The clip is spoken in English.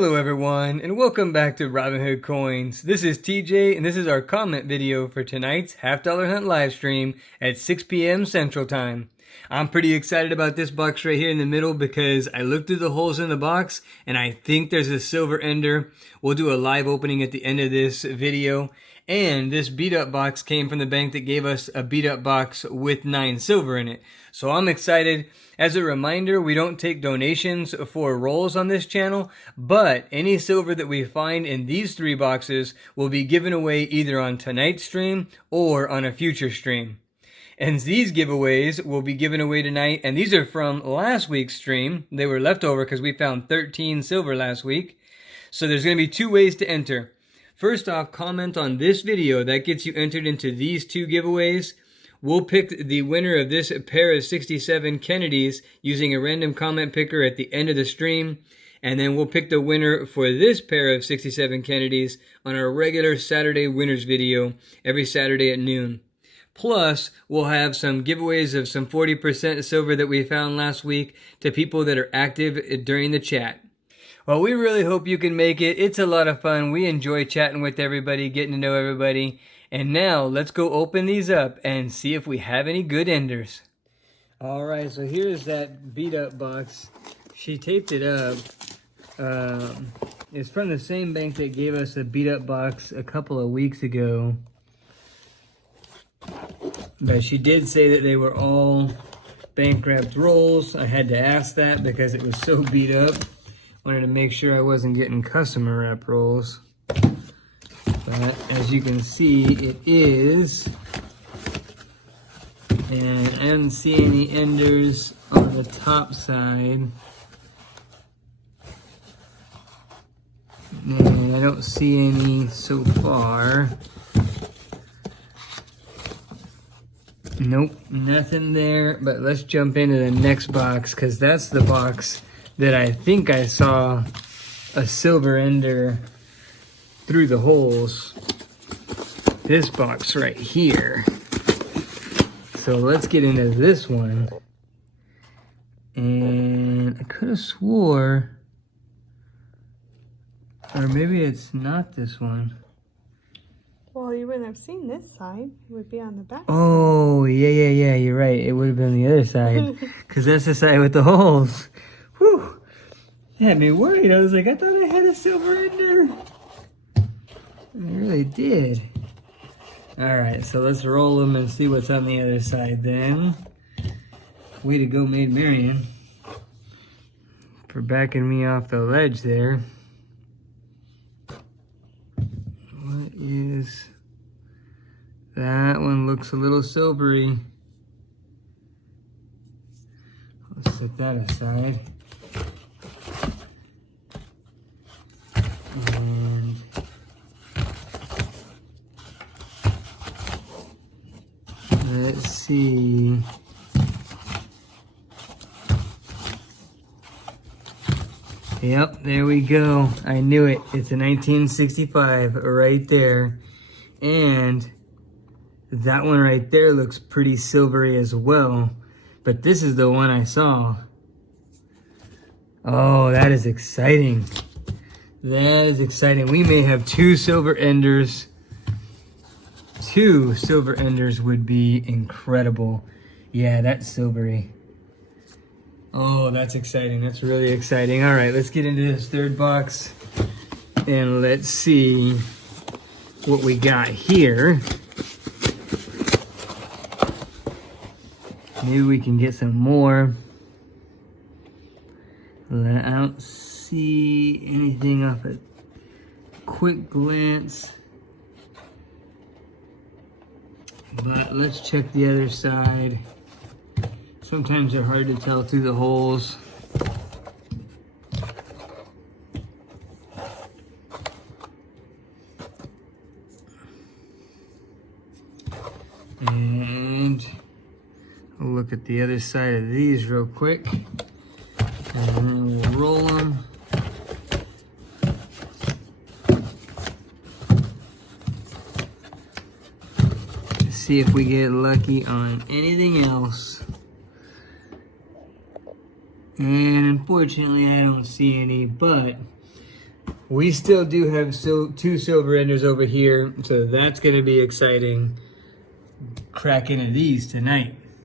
Hello everyone, and welcome back to Robinhood Coins. This is TJ, and this is our comment video for tonight's half dollar hunt live stream at 6 p.m. Central Time. I'm pretty excited about this box right here in the middle because I looked through the holes in the box and I think there's a silver ender. We'll do a live opening at the end of this video. And this beat up box came from the bank that gave us a beat up box with 9 silver in it. So I'm excited. As a reminder, we don't take donations for rolls on this channel, but any silver that we find in these 3 boxes will be given away either on tonight's stream or on a future stream. And these giveaways will be given away tonight, and these are from last week's stream. They were left over because we found 13 silver last week. So there's going to be 2 ways to enter. First off, comment on this video. That gets you entered into these 2 giveaways. We'll pick the winner of this pair of 67 Kennedys using a random comment picker at the end of the stream. And then we'll pick the winner for this pair of 67 Kennedys on our regular Saturday winners video every Saturday at noon. Plus, we'll have some giveaways of some 40% silver that we found last week to people that are active during the chat. Well, we really hope you can make it. It's a lot of fun. We enjoy chatting with everybody, getting to know everybody. And now, let's go open these up and see if we have any good enders. All right, so here's that beat up box. She taped it up. It's from the same bank that gave us a beat up box a couple of weeks ago. But she did say that they were all bank wrapped rolls. I had to ask that because it was so beat up. Wanted to make sure I wasn't getting customer wrap rolls. But as you can see, it is. And I didn't see any enders on the top side. And I don't see any so far. Nope, nothing there. But let's jump into the next box because that's the box that I think I saw a silver ender through the holes. This box right here. So let's get into this one. And I could have swore, or maybe it's not this one. Well, you wouldn't have seen this side. It would be on the back. Oh, yeah, you're right. It would have been the other side. Because that's the side with the holes. Whew. That had me worried. I was like, I thought I had a silver ender. I really did. Alright, so let's roll them and see what's on the other side then. Way to go, Maid Marian, for backing me off the ledge there. What is... That one looks a little silvery. Let's set that aside. And let's see. Yep, there we go. I knew it. It's a 1965 right there. And that one right there looks pretty silvery as well. But this is the one I saw. Oh, that is exciting. That is exciting. We may have 2 silver enders. 2 silver enders would be incredible. Yeah, that's silvery. Oh, that's exciting. That's really exciting. All right, let's get into this third box. And let's see what we got here. Maybe we can get some more. I don't see anything off a quick glance. But let's check the other side. Sometimes they're hard to tell through the holes. And we'll look at the other side of these real quick. And then we'll roll them. See if we get lucky on anything else. And unfortunately, I don't see any, but We still do have two silver enders over here, so that's going to be exciting. Crack into these tonight.